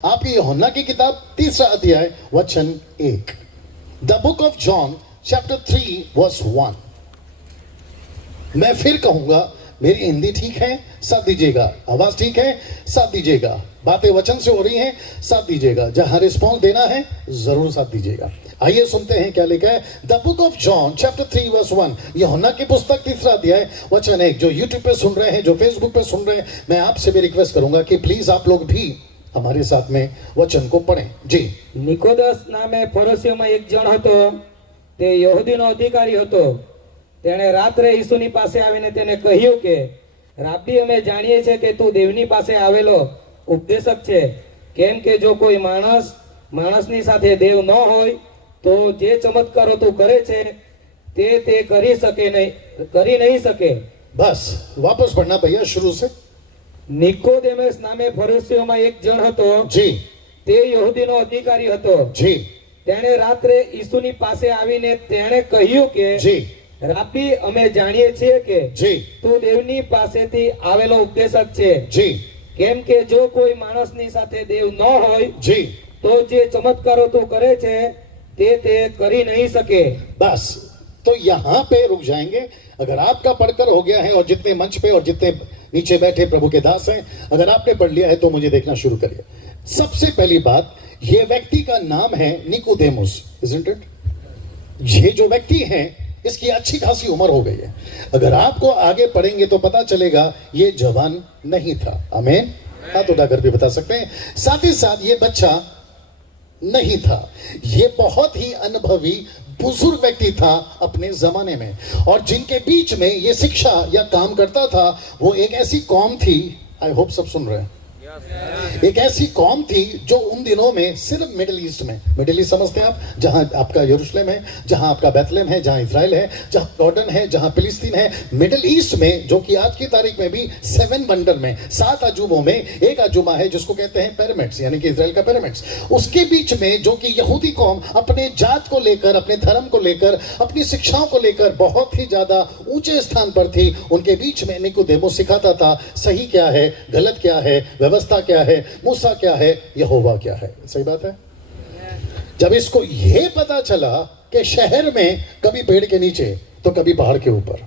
आपकी यूहन्ना की किताब 3 अध्याय वचन 1। The book of John chapter 3 verse 1। मैं फिर कहूंगा, मेरी हिंदी ठीक है साथ दीजिएगा, आवाज ठीक है साथ दीजिएगा, बातें वचन से हो रही हैं साथ दीजिएगा, जहां रिस्पॉन्स देना है जरूर साथ दीजिएगा। आइए सुनते हैं क्या लिखा है। The book of John chapter 3 verse 1। Yuhanna की पुस्तक 3 अध्याय वचन 1। जो यूट्यूब पे सुन रहे हैं, जो फेसबुक पे सुन रहे हैं, मैं आपसे भी रिक्वेस्ट करूंगा कि प्लीज आप लोग भी हमारे साथ में वचन को पढ़ें जी। નિકોદસ નામે ફરોશીઓમાં એક જણ હતો, તે યહૂદીનો અધિકારી હતો। તેણે રાત્રે ઈસુની પાસે આવીને તેને કહ્યું કે, રાબી, અમે જાણીએ છીએ કે તું દેવની પાસે આવેલો ઉપદેશક છે, કેમ કે જો કોઈ માણસની સાથે દેવ ન હોય તો જે ચમત્કારો તું કરે છે તે કરી નહીં શકે। बस वापस पढ़ना भैया शुरू से। નિકોદેમસ નામે ફરોશીઓમાં એક જણ હતો, जी તે યહૂદીનો અધિકારી હતો। जी તેણે રાત્રે ઈસુની પાસે આવીને તેણે કહ્યું કે, जी રાબી, અમે જાણીએ છીએ કે जी તું દેવની પાસેથી આવેલો ઉપદેશક છે, जी કેમ કે જો કોઈ માણસની સાથે દેવ ન હોય जी તો જે ચમત્કારો તું કરે છે તે કરી નહીં શકે। बस तो यहाँ पे रुक जाएंगे। अगर आपका पढ़कर हो गया है और जितने मंच पे और जितने नीचे बैठे प्रभु के दास हैं, अगर आपने पढ़ लिया है तो मुझे देखना शुरू करिए। सबसे पहली बात, ये व्यक्ति का नाम है निकोदेमुस, इज़न्ट इट? ये जो व्यक्ति है इसकी अच्छी खासी उम्र हो गई है। अगर आपको आगे पढ़ेंगे तो पता चलेगा ये जवान नहीं था। आमीन, हाथ उठाकर भी बता सकते हैं। साथ ही साथ ये बच्चा नहीं था, ये बहुत ही अनुभवी बुजुर्ग व्यक्ति था अपने जमाने में, और जिनके बीच में ये शिक्षा या काम करता था वो एक ऐसी कौम थी, आई होप सब सुन रहे हैं, एक ऐसी कौम थी जो उन दिनों में सिर्फ मिडिल ईस्ट में, मिडिल ईस्ट समझते हैं आप, जहां आपका यरूशलेम है, जहां आपका बैतलहम है, जहां इजराइल है, जहां जॉर्डन है, जहां फिलिस्तीन है, मिडिल ईस्ट में, जो कि आज की तारीख में भी 7 वंडर में 7 अजूबों में एक अजूबा है जिसको कहते हैं पिरामिड्स, यानी कि इजराइल का पिरामिड्स। उसके बीच में जो कि यहूदी कौम अपने जात को लेकर, अपने धर्म को लेकर, अपनी शिक्षाओं को लेकर बहुत ही ज्यादा ऊंचे स्थान पर थी। उनके बीच में निकोदेमुस सिखाता था सही क्या है, गलत क्या है, व्यवस्था क्या है, मूसा क्या है, यहोवा क्या है। सही बात है। जब इसको यह पता चला कि शहर में कभी पेड़ के नीचे तो कभी पहाड़ के ऊपर,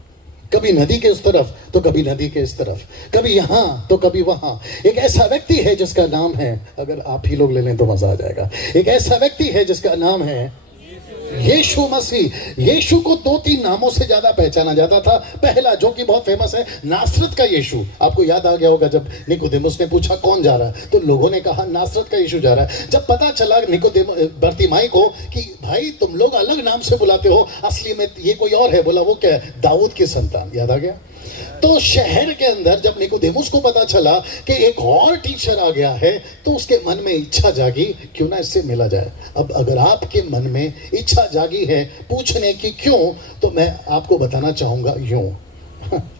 कभी नदी के उस तरफ तो कभी नदी के इस तरफ, कभी यहां तो कभी वहां, एक ऐसा व्यक्ति है जिसका नाम है, अगर आप ही लोग ले लें तो मजा आ जाएगा, एक ऐसा व्यक्ति है जिसका नाम है यीशु मसीह। यीशु को 2-3 नामों से ज्यादा पहचाना जाता था। पहला जो कि बहुत फेमस है, नासरत का यीशु। आपको याद आ गया होगा जब निकोदेमुस ने पूछा कौन जा रहा है, तो लोगों ने कहा नासरत का यीशु जा रहा है। जब पता चला बरतिमाई को कि भाई तुम लोग अलग नाम से बुलाते हो, असली में ये कोई और है, बोला वो क्या है, दाऊद की संतान। याद आ गया। तो शहर के अंदर जब निकोदेमुस को पता चला कि एक और टीचर आ गया है, तो उसके मन में इच्छा जागी, क्यों ना इससे मिला जाए। अब अगर आपके मन में इच्छा जागी है पूछने की क्यों, तो मैं आपको बताना चाहूंगा यूं,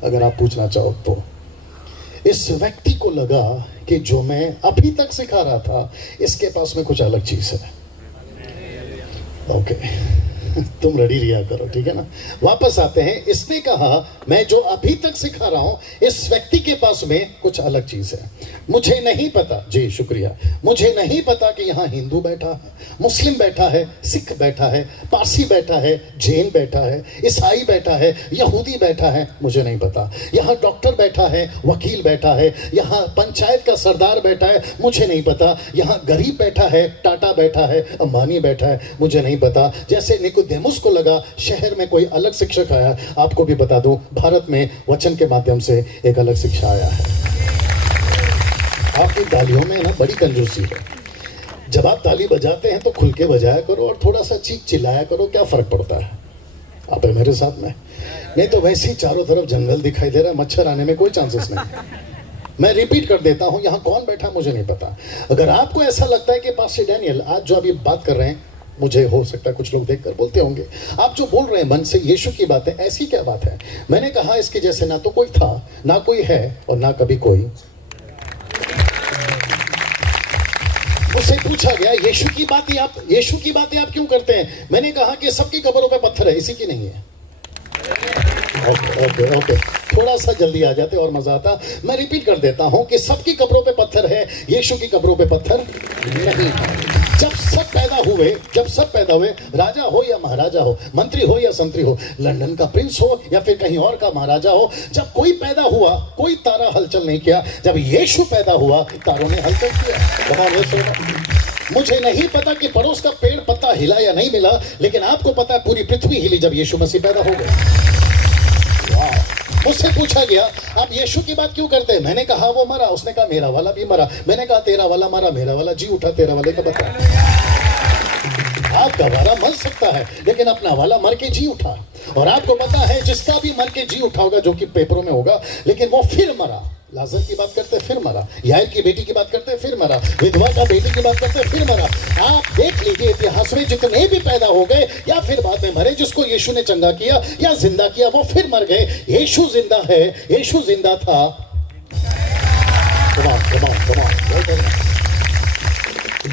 अगर आप पूछना चाहो तो। इस व्यक्ति को लगा कि जो मैं अभी तक सिखा रहा था इसके पास में कुछ अलग चीज है। ओके तुम रेडी रिया करो, ठीक है ना। वापस आते हैं। इसने कहा मैं जो अभी तक सिखा रहा हूं इस व्यक्ति के पास में कुछ अलग चीज है। मुझे नहीं पता, जी शुक्रिया, मुझे नहीं पता कि यहाँ हिंदू बैठा है, मुस्लिम बैठा है, सिख बैठा है, पारसी बैठा है, जैन बैठा है, ईसाई बैठा है, यहूदी बैठा है, मुझे नहीं पता। यहाँ डॉक्टर बैठा है, वकील बैठा है, यहाँ पंचायत का सरदार बैठा है, मुझे नहीं पता। यहाँ गरीब बैठा है, टाटा बैठा है, अंबानी बैठा है, मुझे नहीं पता। जैसे निकोदेमुस को लगा शहर में कोई अलग शिक्षक आया, आपको भी बता दूं भारत में वचन के माध्यम से एक अलग शिक्षा आया है। आपकी तालियों में ना बड़ी कंजूसी है। जब आप ताली बजाते हैं तो खुल के बजाया करो और थोड़ा सा चीख चिल्लाया करो, क्या फर्क पड़ता है। आप है मेरे साथ में, नहीं तो वैसे ही चारों तरफ जंगल दिखाई दे रहा है, मच्छर आने में कोई चांसेस नहीं। मैं रिपीट कर देता हूं, यहाँ कौन बैठा मुझे नहीं पता। अगर आपको ऐसा लगता है कि पास्टर डैनियल आज जो अभी बात कर रहे हैं, मुझे हो सकता है कुछ लोग देखकर बोलते होंगे आप जो बोल रहे हैं मन से यीशु की बात है, ऐसी क्या बात है। मैंने कहा इसके जैसे ना तो कोई था, ना कोई है, और ना कभी कोई। मुझसे पूछा गया यीशु की बातें आप क्यों करते हैं। मैंने कहा कि सबकी कब्रों पे पत्थर है, इसी की नहीं है। ओके थोड़ा सा जल्दी आ जाते और मजा आता। मैं रिपीट कर देता हूं कि सबकी कब्रों पे पत्थर है, यीशु की कब्रों पे पत्थर नहीं। जब सब पैदा हुए, राजा हो या महाराजा हो, मंत्री हो या संतरी हो, लंदन का प्रिंस हो या फिर कहीं और का महाराजा हो, जब कोई पैदा हुआ कोई तारा हलचल नहीं किया। जब यीशु पैदा हुआ तारों ने हलचल किया। मुझे नहीं पता कि पड़ोस का पेड़ पत्ता हिला या नहीं मिला, लेकिन आपको पता है पूरी पृथ्वी हिली जब यीशु मसीह पैदा हो गए। मुझसे पूछा गया आप यीशु की बात क्यों करते हैं? मैंने कहा वो मरा, उसने कहा मेरा वाला भी मरा। मैंने कहा तेरा वाला मरा, मेरा वाला जी उठा, तेरा वाले का बता। आपका वाला मर सकता है लेकिन अपना वाला मर के जी उठा। और आपको पता है जिसका भी मर के जी उठा होगा, जो कि पेपरों में होगा, लेकिन वो फिर मरा। लाजर की बात करते फिर मरा, यायर की बेटी की बात करते फिर मरा, विधवा का बेटी की बात करते फिर मरा। आप देख लीजिए इतिहास में जितने भी पैदा हो गए या फिर बाद में मरे, जिसको यीशु ने चंगा किया या जिंदा किया वो फिर मर गए। यीशु जिंदा है, यीशु जिंदा था। come on।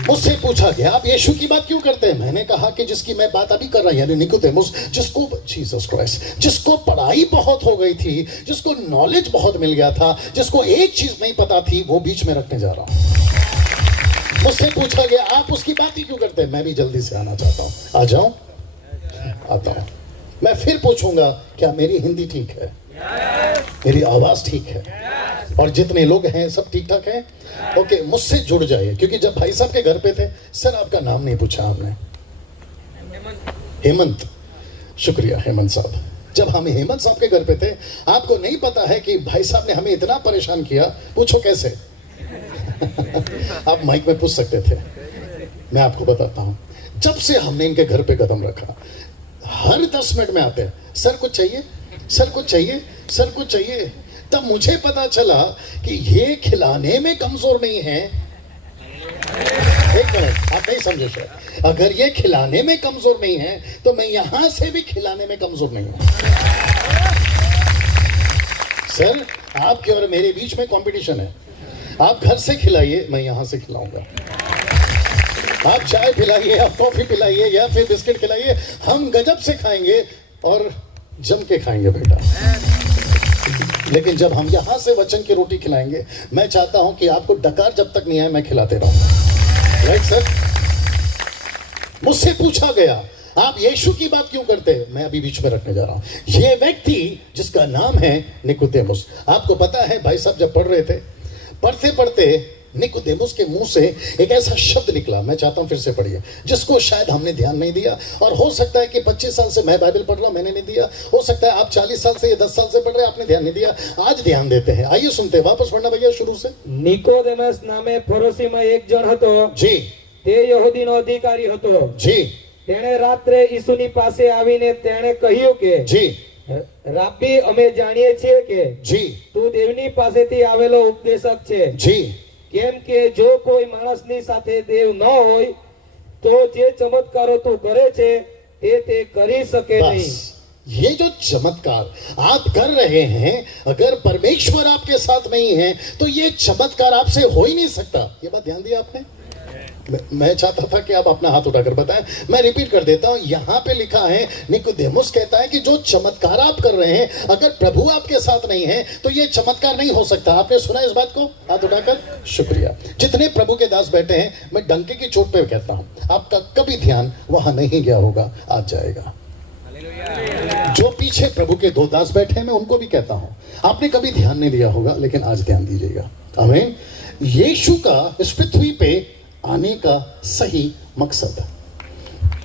मुझसे पूछा गया आप यीशु की बात क्यों करते हैं? मैंने कहा कि जिसकी मैं बात अभी कर रहा हूं, यानी निकोदेमुस, जिसको जीसस क्राइस्ट, जिसको पढ़ाई बहुत हो गई थी, जिसको नॉलेज बहुत मिल गया था, जिसको एक चीज नहीं पता थी, वो बीच में रखने जा रहा हूं। मुझसे पूछा गया आप उसकी बात ही क्यों करते हैं? मैं भी जल्दी से आना चाहता हूं। आ जाऊं? आता हूं। मैं फिर पूछूंगा क्या मेरी हिंदी ठीक है? मेरी आवाज ठीक है? और जितने लोग हैं सब ठीक ठाक हैं? ओके, मुझसे जुड़ जाइए, क्योंकि जब भाई साहब के घर पे थे, सर आपका नाम नहीं पूछा हमने। हेमंत, शुक्रिया हेमंत साहब। जब हम हेमंत साहब के घर पे थे, आपको नहीं पता है कि भाई साहब ने हमें इतना परेशान किया। पूछो कैसे? आप माइक में पूछ सकते थे, मैं आपको बताता हूं। जब से हमने इनके घर पे कदम रखा, हर 10 मिनट में आते हैं, सर कुछ चाहिए, सर कुछ चाहिए, सर कुछ चाहिए। तब मुझे पता चला कि ये खिलाने में कमजोर नहीं है। एक मिनट, आप नहीं समझे शायद। अगर ये खिलाने में कमजोर नहीं है तो मैं यहां से भी खिलाने में कमजोर नहीं हूं। सर, आपके और मेरे बीच में कंपटीशन है। आप घर से खिलाइए, मैं यहां से खिलाऊंगा। आप चाय पिलाइए, आप कॉफी पिलाइए या फिर बिस्किट खिलाइए, हम गजब से खाएंगे और जम के खाएंगे बेटा। लेकिन जब हम यहां से वचन की रोटी खिलाएंगे, मैं चाहता हूं कि आपको डकार जब तक नहीं आए मैं खिलाते रहूं। Right sir? मुझसे पूछा गया आप यीशु की बात क्यों करते हैं? मैं अभी बीच में रखने जा रहा हूं। यह व्यक्ति जिसका नाम है निकोदेमुस, आपको पता है भाई साहब जब पढ़ रहे थे, पढ़ते पढ़ते निकोदेमुस के मुंह से एक ऐसा शब्द निकला, मैं चाहता हूं फिर से पढ़िए, जिसको शायद हमने ध्यान नहीं दिया। और हो सकता है कि 25 साल से मैं बाइबल पढ़ रहा हूं, मैंने नहीं दिया। हो सकता है आप 40 साल से या 10 साल से पढ़ रहे हैं, आपने ध्यान नहीं दिया। आज ध्यान देते हैं। आइए सुनते हैं, वापस पढ़ना भैया शुरू से। નિકોદેમસ નામે ફરોશીમાં એક જણ હતો, जी તે યહૂદીનો અધિકારી હતો। जी તેણે રાત્રે ઈસુની પાસે આવીને તેણે કહ્યું કે जी રાબ્બી, અમે જાણીએ છીએ કે जी તું દેવની પાસેથી આવેલો ઉપદેશક છે। जी કેમ કે જો કોઈ માણસની સાથે દેવ ન હોય તો જે ચમત્કારો તું કરે છે તે કરી શકે નહીં। बस ये जो चमत्कार आप कर रहे हैं, अगर परमेश्वर आपके साथ नहीं है तो ये चमत्कार आपसे हो ही नहीं सकता। ये बात ध्यान दिया आपने? मैं चाहता था कि आप अपना हाथ उठाकर बताएं। मैं रिपीट कर देता हूं, यहां पे लिखा है निकोदेमुस कहता है कि जो चमत्कार आप कर रहे हैं, अगर प्रभु आपके साथ नहीं है तो ये चमत्कार नहीं हो सकता। आपने सुना इस बात को? हाथ उठाकर। शुक्रिया। जितने प्रभु के दास बैठे हैं, मैं डंके की चोट पे कहता हूं, आपका कभी ध्यान वहां नहीं गया होगा, आज जाएगा। जो पीछे प्रभु के 2 दास बैठे हैं, मैं उनको भी कहता हूं, आपने कभी ध्यान नहीं दिया होगा, लेकिन आज ध्यान दीजिएगा। आमीन। यीशु का इस पृथ्वी पे आने का सही मकसद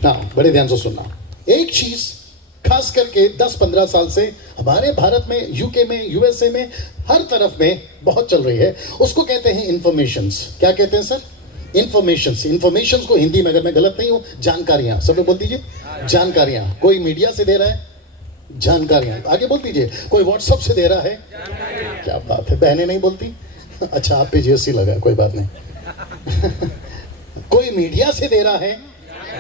ना, बड़े ध्यान से सुनना। एक चीज खास करके 10-15 साल से हमारे भारत में, यूके में, यूएसए में, हर तरफ में बहुत चल रही है, उसको कहते हैं इंफॉर्मेशंस। क्या कहते हैं सर? इंफॉर्मेशंस। इंफॉर्मेशंस को हिंदी में, अगर मैं गलत नहीं हूं, जानकारियां। सब लोग बोल दीजिए जानकारियां। कोई मीडिया से दे रहा है जानकारियां, आगे बोल दीजिए। कोई व्हाट्सएप से दे रहा है, क्या बात है, बहनें नहीं बोलती? अच्छा, आप पे जीएसटी लगा, कोई बात नहीं। कोई मीडिया से दे रहा है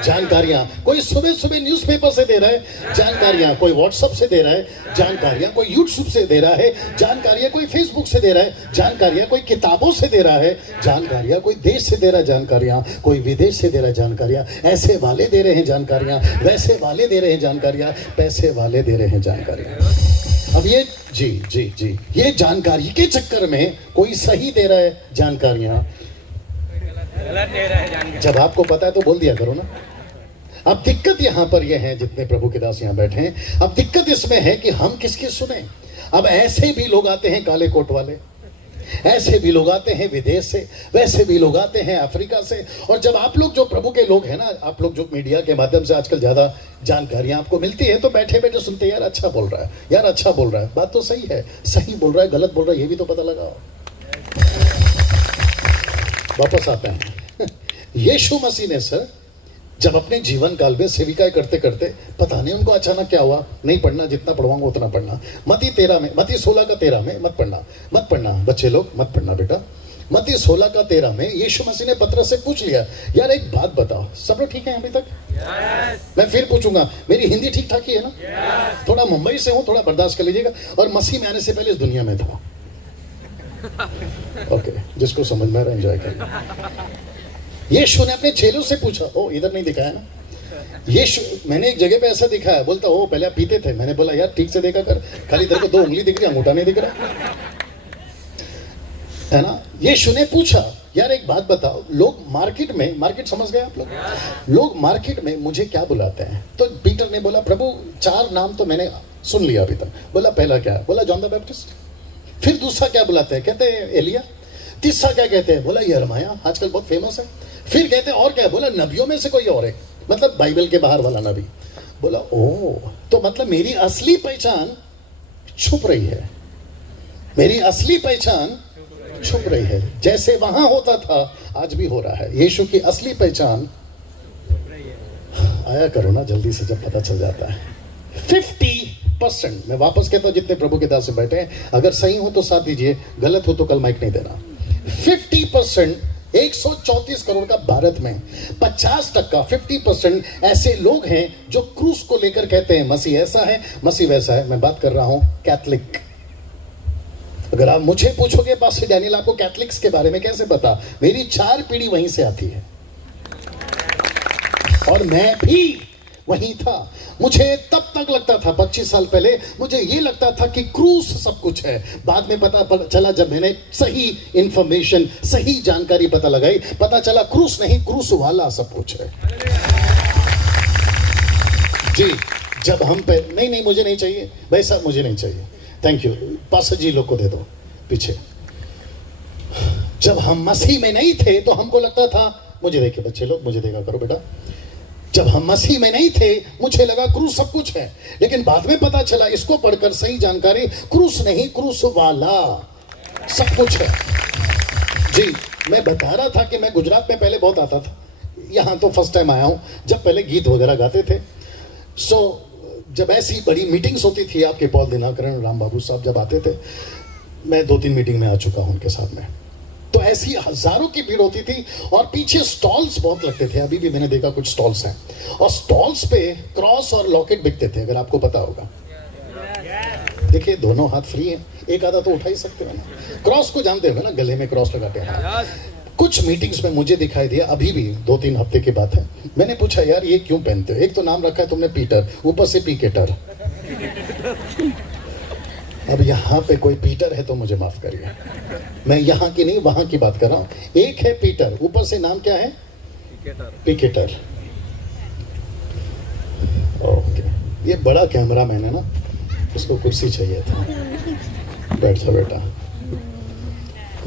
जानकारियां, कोई सुबह सुबह न्यूज़पेपर से दे रहा है जानकारियां, कोई व्हाट्सएप से दे रहा है जानकारियां, कोई यूट्यूब से दे रहा है जानकारियां, कोई फेसबुक से दे रहा है जानकारियां, कोई किताबों से दे रहा है जानकारियां, कोई देश से दे रहा है जानकारियां, कोई विदेश से दे रहा है जानकारियां। ऐसे वाले दे रहे हैं जानकारियां, वैसे वाले दे रहे हैं जानकारियां, पैसे वाले दे रहे हैं जानकारियां। अब ये जी जी जी ये जानकारी के चक्कर में कोई सही दे रहा है जानकारियां, गलत दे रहा है जानकारी। जब आपको पता है तो बोल दिया करो ना। अब दिक्कत यहां पर यह है, जितने प्रभु के दास यहां बैठे हैं, अब दिक्कत इसमें है कि हम किसकी सुने। अब ऐसे भी लोग आते हैं काले कोट वाले, ऐसे भी लोग आते हैं विदेश से, वैसे भी लोग आते हैं अफ्रीका से। और जब आप लोग जो प्रभु के लोग हैं ना, आप लोग जो मीडिया के माध्यम से आजकल ज्यादा जानकारियां आपको मिलती है, तो बैठे बैठे सुनते यार अच्छा बोल रहा है, यार अच्छा बोल रहा है, बात तो सही है, सही बोल रहा है गलत बोल रहा है ये भी तो पता लगाओ। वापस आते हैं यीशु मसीह ने सर जब अपने जीवन काल में सेविकाएं करते करते, पता नहीं उनको अचानक क्या हुआ, नहीं पढ़ना, जितना पढ़वाऊंगा उतना पढ़ना। मत्ती 16 का 13 में मत पढ़ना बच्चे लोग, मत पढ़ना बेटा। मत्ती 16 का 13 में यीशु मसीह ने पतरस से पूछ लिया, यार एक बात बताओ, सब लोग ठीक है अभी तक? मैं फिर पूछूंगा, मेरी हिंदी ठीक ठाक ही है ना? थोड़ा मुंबई से हूं, थोड़ा बर्दाश्त कर लीजिएगा, और मसीह में आने से पहले इस दुनिया में था। ओके, जिसको समझ में आ रहा है एंजॉय करें। यीशु ने अपने चेलों से पूछा, ओ इधर नहीं दिखाया ना यीशु, मैंने एक जगह पे ऐसा दिखाया, बोलता ओ पहले आप पीते थे। मैंने बोला यार ठीक से देखा कर, खाली तेरे को 2 उंगली दिख रही, अंगूठा नहीं दिख रहा है ना। यीशु ने पूछा, यार एक बात बताओ, लोग मार्केट समझ गए आप लोग मार्केट में मुझे क्या बुलाते हैं? तो पीटर ने बोला, प्रभु 4 नाम तो मैंने सुन लिया अभी तक। बोला पहला क्या है? बोला जॉन द बैप्टिस्ट। फिर दूसरा क्या बुलाते हैं? कहते हैं एलिया। तीसरा क्या कहते हैं? बोला यिर्मयाह, आजकल बहुत फेमस है। फिर कहते हैं और क्या है? बोला नबियों में से कोई और है, मतलब बाइबल के बाहर वाला नबी। बोला ओ, तो मतलब मेरी असली पहचान छुप रही है, मेरी असली पहचान छुप रही है। जैसे वहां होता था आज भी हो रहा है। यीशु की असली पहचान, आया करो ना जल्दी से जब पता चल जाता है। 50%, मैं वापस कहता हूं, जितने प्रभु के दास से बैठे हैं, अगर सही हो तो साथ दीजिए, गलत हो तो कल माइक नहीं देना। 50%, 134 करोड़ का भारत में 50% 50% ऐसे लोग हैं जो क्रूस को लेकर कहते हैं मसीह ऐसा है, मसीह वैसा है। मैं बात कर रहा हूं कैथलिक। अगर आप मुझे पूछोगे पास्टर डैनियल आपको कैथलिक्स के बारे में कैसे पता, मेरी 4 पीढ़ी वहीं से आती है और मैं भी वहीं था। मुझे तब तक लगता था 25 साल पहले, मुझे ये लगता था कि क्रूस सब कुछ है। बाद में पता चला, जब मैंने सही इंफॉर्मेशन, सही जानकारी पता लगाई, पता चला क्रूस नहीं, क्रूस वाला सब कुछ है। जी, जब हम पे नहीं मुझे नहीं चाहिए भाई साहब, मुझे नहीं चाहिए, थैंक यू। पास्टर जी लोग को दे दो पीछे। जब हम मसीह में नहीं थे तो हमको लगता था, मुझे देखिए बच्चे लोग, मुझे देखा करो बेटा, जब हम मसीह में नहीं थे मुझे लगा क्रूस सब कुछ है। लेकिन बाद में पता चला, इसको पढ़कर सही जानकारी, क्रूस नहीं, क्रूस वाला सब कुछ है। जी, मैं बता रहा था कि मैं गुजरात में पहले बहुत आता था, यहाँ तो फर्स्ट टाइम आया हूँ। जब पहले गीत वगैरह गाते थे, जब ऐसी बड़ी मीटिंग्स होती थी, आपके पॉल दिनाकरण, राम बाबू साहब जब आते थे, मैं 2-3 मीटिंग में आ चुका हूँ उनके साथ में, तो ऐसी हजारों की भीड़ होती थी और पीछे स्टॉल्स बहुत लगते थे। अभी भी मैंने देखा कुछ स्टॉल्स हैं, और स्टॉल्स पे क्रॉस और लॉकेट बिकते थे, अगर आपको पता होगा। देखिए दोनों हाथ फ्री हैं, एक आधा तो उठा ही सकते हो ना। क्रॉस को जानते हो ना, गले में क्रॉस लगाते हैं। कुछ मीटिंग्स में मुझे दिखाई दिया, अभी भी 2-3 हफ्ते की बात है। मैंने पूछा यार ये क्यों पहनते हो? एक तो नाम रखा है तुमने पीटर, ऊपर से पीकेटर। अब यहाँ पे कोई पीटर है तो मुझे माफ करिए, मैं यहाँ की नहीं वहां की बात कर रहा हूं। एक है पीटर, ऊपर से नाम क्या है? पिकेटर। ओके, ये बड़ा कैमरामैन है ना, उसको कुर्सी चाहिए था। बैठ जा बेटा।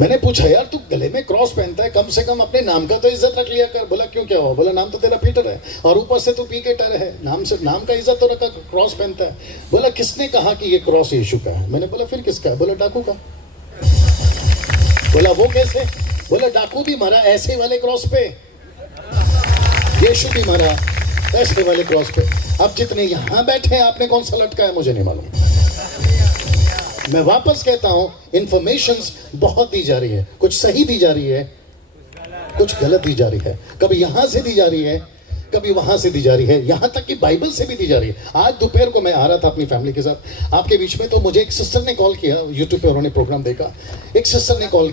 मैंने पूछा यार तू गले में क्रॉस पहनता है, कम से कम अपने नाम का तो इज्जत रख लिया कर। बोला क्यों, क्या हुआ? बोला नाम तो तेरा पीटर है और ऊपर से तू पिकेटर है, नाम से नाम का इज्जत तो रखा, क्रॉस पहनता है। बोला किसने कहा कि ये क्रॉस यीशु का है? मैंने बोला फिर किसका है? बोला डाकू का। बोला वो कैसे? बोला डाकू भी मरा ऐसे वाले क्रॉस पे, यीशु भी मरा ऐसे वाले क्रॉस पे। अब जितने यहां बैठे हैं, आपने कौन सा लटका है मुझे नहीं मालूम। मैं वापस कहता हूं, इंफॉर्मेशंस बहुत दी जा रही है, कुछ सही दी जा रही है, कुछ गलत दी जा रही है। कभी यहां से दी जा रही है, कभी वहां से दी जा रही है, यहां तक कि बाइबल से भी दी जा रही है। आज दोपहर को मैं आ रहा था अपनी फैमिली के साथ आपके बीच में, तो मुझे एक सिस्टर ने कॉल किया, यूट्यूब पे उन्होंने प्रोग्राम देखा। एक सिस्टर ने कॉल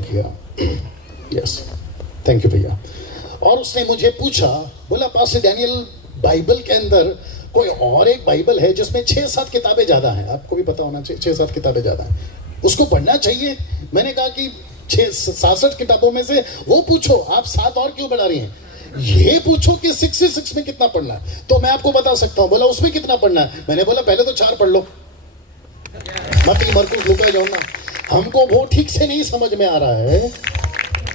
किया, यस थैंक यू भैया। और उसने मुझे पूछा, बोला पास्टर डैनियल बाइबल के अंदर कोई और एक बाइबल है जिसमें 6-7 किताबें ज्यादा हैं, आपको भी पता होना चाहिए 6-7 किताबें ज्यादा हैं, उसको पढ़ना चाहिए। मैंने कहा कि 66 किताबों में से वो पूछो आप 7 और क्यों बढ़ा रही हैं, ये पूछो कि 66 में कितना पढ़ना है, तो मैं आपको बता सकता हूं। बोला उसमें कितना पढ़ना है, मैंने बोला पहले तो 4 पढ़ लो, मत्ती मरकुस लूका यूहन्ना। हमको वो ठीक से नहीं समझ में आ रहा है,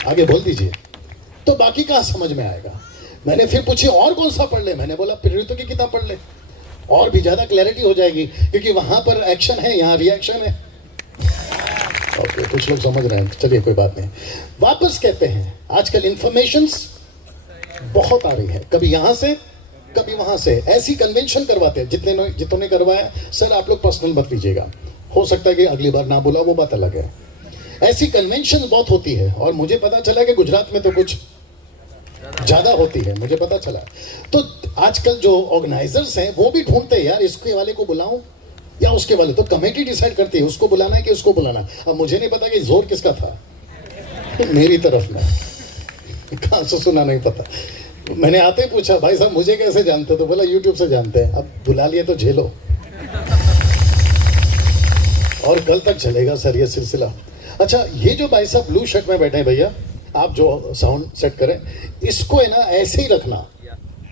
आगे बोल दीजिए, तो बाकी कहां समझ में आएगा। मैंने फिर पूछी और कौन सा पढ़ ले, मैंने बोला प्रेरितों की किताब पढ़ ले, और भी ज्यादा क्लैरिटी हो जाएगी, क्योंकि वहां पर एक्शन है, यहाँ रिएक्शन है। ओके, कुछ लोग समझ रहे हैं, चलिए कोई बात नहीं। वापस कहते हैं आजकल इंफॉर्मेशंस बहुत आ रही है, कभी यहां से कभी वहां से, ऐसी कन्वेंशन करवाते हैं, जितने करवाया सर आप लोग पर्सनल मत लीजिएगा, हो सकता है कि अगली बार ना बोला, वो बात अलग है। ऐसी कन्वेंशन बहुत होती है, और मुझे पता चला कि गुजरात में तो कुछ ज्यादा होती है, मुझे पता चला। तो आजकल जो ऑर्गेनाइजर्स हैं वो भी ढूंढते हैं यार इसके वाले को बुलाऊं या उसके वाले, तो कमेटी डिसाइड करती है उसको बुलाना है कि उसको बुलाना। अब मुझे नहीं पता कि जोर किसका था, मेरी तरफ में, कहां से सुना नहीं पता। मैंने आते ही पूछा भाई साहब मुझे कैसे जानते, तो बोला यूट्यूब से जानते हैं। अब बुला लिए तो झेलो, और कल तक चलेगा सर ये सिलसिला। अच्छा, ये जो भाई साहब ब्लू शर्ट में बैठे हैं भैया, आप जो साउंड सेट करें, इसको है ना ऐसे ही रखना,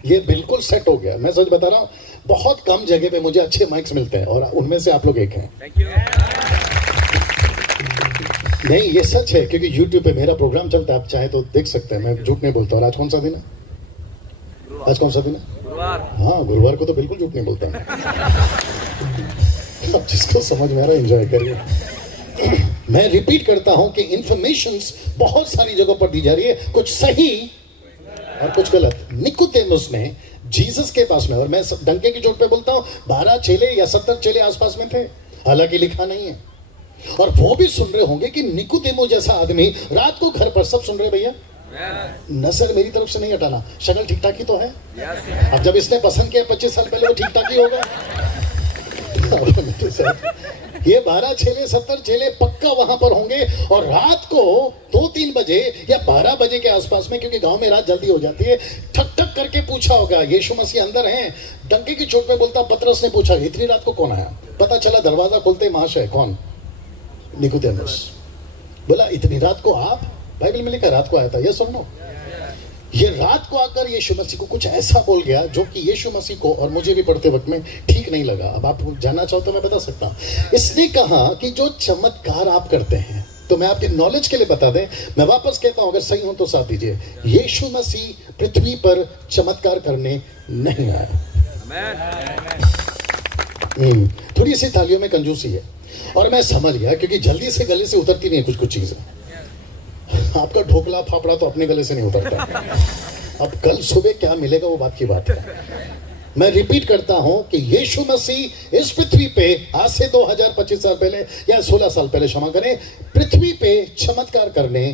ये बिल्कुल सेट हो गया। मैं सच बता रहा हूँ, बहुत कम जगह पे मुझे अच्छे माइक्स मिलते हैं, और उनमें से आप लोग एक हैं। नहीं, ये सच है, क्योंकि YouTube पे मेरा प्रोग्राम चलता है, आप चाहे तो देख सकते हैं, मैं झूठ नहीं बोलता। और आज कौन सा दिन है, आज कौन सा दिन है, गुरुवार। हाँ, गुरुवार को तो बिल्कुल झूठ नहीं बोलता मैं। अब जिसको समझ में आ रहा है एंजॉय करिए। मैं रिपीट करता हूं कि इंफॉर्मेशंस बहुत सारी जगहों पर दी जा रही है, कुछ सही और कुछ गलत। निकोदेमुस ने जीसस के पास में, और मैं डंके की चोट पे बोलता हूं, 12 चेले या 70 चेले आसपास में थे, हालांकि लिखा नहीं है। और वो भी सुन रहे होंगे कि निकोदेमुस जैसा आदमी रात को घर पर, सब सुन रहे भैया, नजर मेरी तरफ से नहीं हटाना, शक्ल ठीक ठाक ही तो है। अब जब इसने पसंद किया 25 साल पहले, वो ठीक ठाक ही होगा। ये 12 चेले 70 चेले पक्का वहां पर होंगे, और रात को 2-3 बजे या 12 बजे के आसपास में, क्योंकि गांव में रात जल्दी हो जाती है, ठक ठक करके पूछा होगा यीशु मसीह अंदर हैं। डंके की चोट पे बोलता पतरस ने पूछा इतनी रात को कौन आया, पता चला दरवाजा खोलते महाशय कौन, निकोदेमुस। बोला इतनी रात को आप, बाइबल में लिखा रात को आया था, ये सुनो। ये रात को आकर यीशु मसीह को कुछ ऐसा बोल गया जो कि यीशु मसीह को और मुझे भी पढ़ते वक्त में ठीक नहीं लगा। अब आप जानना चाहो तो मैं बता सकता हूं। इसने कहा कि जो चमत्कार आप करते हैं, तो मैं आपके नॉलेज के लिए बता दें, मैं वापस कहता हूं, अगर सही हो तो साथ दीजिए, यीशु मसीह पृथ्वी पर चमत्कार करने नहीं आया। थोड़ी सी थालियों में कंजूसी है, और मैं समझ गया, क्योंकि जल्दी से गले से उतरती नहीं है कुछ चीजें। आपका ढोकला फाफड़ा तो अपने गले से नहीं उतरता। अब कल सुबह क्या मिलेगा वो बात की बात है। मैं रिपीट करता हूं कि यीशु मसीह इस पृथ्वी पे आज से 2025 साल पहले या 16 साल पहले, क्षमा करें, पृथ्वी पे चमत्कार करने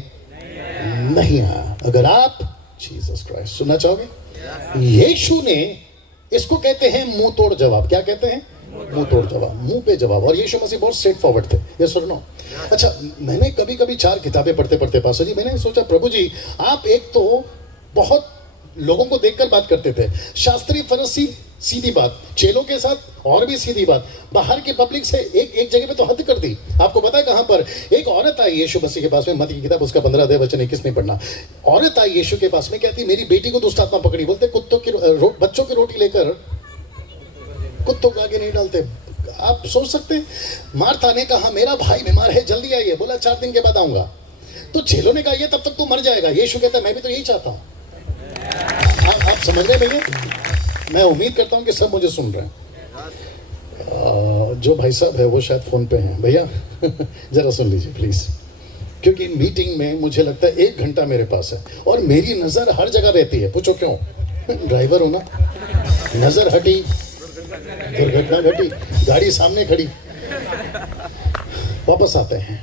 नहीं आया। अगर आप जीसस क्राइस्ट सुनना चाहोगे, यीशु ने, इसको कहते हैं मुंह तोड़ जवाब। क्या कहते हैं? मुंह तोड़ जवाब, मुंह पे जवाब। और यीशु मसीह बहुत स्ट्रेट फॉरवर्ड थे, ये सुनो। अच्छा, मैंने कभी कभी 4 किताबें पढ़ते पढ़ते पास्टर जी, मैंने सोचा प्रभु जी आप एक तो बहुत लोगों को देखकर बात करते थे, शास्त्री फरीसी सीधी बात, चेलों के साथ और भी सीधी बात, बाहर की पब्लिक से एक जगह पे तो हद कर दी। आपको पता है कहां पर? एक औरत आई यीशु मसीह के पास में, मत्ती की किताब उसका 15 अध्याय वचन 21 नहीं पढ़ना। औरत आई यीशु के पास में, कहती मेरी बेटी को दुष्ट आत्मा पकड़ी। बोलते कुत्तों की बच्चों की रोटी लेकर कुत्तों को आगे नहीं डालते। आप सोच सकते हैं, मार्था ने कहा मेरा भाई बीमार है, जल्दी आइए। बोला 4 दिन के बाद आऊंगा। तो चेलों ने कहा ये तब तक तो मर जाएगा। यीशु कहता है मैं भी तो यही चाहता हूं। आप समझ रहे भैया? मैं उम्मीद करता हूं कि सब मुझे सुन रहे हैं। जो भाई साहब है वो शायद फोन पे हैं। भैया जरा सुन लीजिए प्लीज, क्योंकि मीटिंग में मुझे लगता है 1 घंटा मेरे पास है, और मेरी नजर हर जगह रहती है। पूछो क्यों? ड्राइवर हूं ना, नजर हटी दुर्घटना घटी, गाड़ी सामने खड़ी। वापस आते हैं,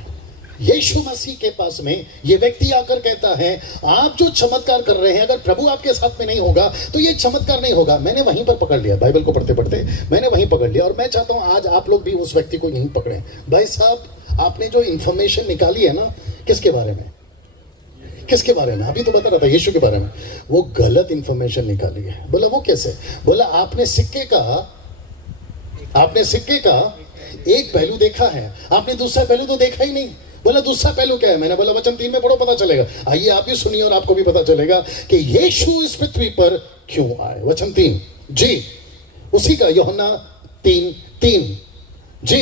यीशु मसीह के पास में ये व्यक्ति आकर कहता है आप जो चमत्कार कर रहे हैं, अगर प्रभु आपके साथ में नहीं होगा तो ये चमत्कार नहीं होगा। मैंने वहीं पर पकड़ लिया, बाइबल को पढ़ते पढ़ते मैंने वहीं पकड़ लिया, और मैं चाहता हूं आज आप लोग भी उस व्यक्ति को यहीं पकड़ें। भाई साहब, आपने जो इंफॉर्मेशन निकाली है ना, किसके बारे में? किसके बारे में? अभी तो बता रहा था यीशु के बारे में। वो गलत इंफॉर्मेशन निकाली है। बोला वो कैसे? बोला आपने सिक्के का एक पहलू देखा है, आपने दूसरा पहलू तो देखा ही नहीं। बोला दूसरा पहलू क्या है? मैंने बोला वचन 3 में पढ़ो, पता चलेगा। आइए आप भी सुनिए और आपको भी पता चलेगा कि यीशु इस पृथ्वी पर क्यों आए। वचन 3 जी, उसी का, यूहन्ना 3:3 जी।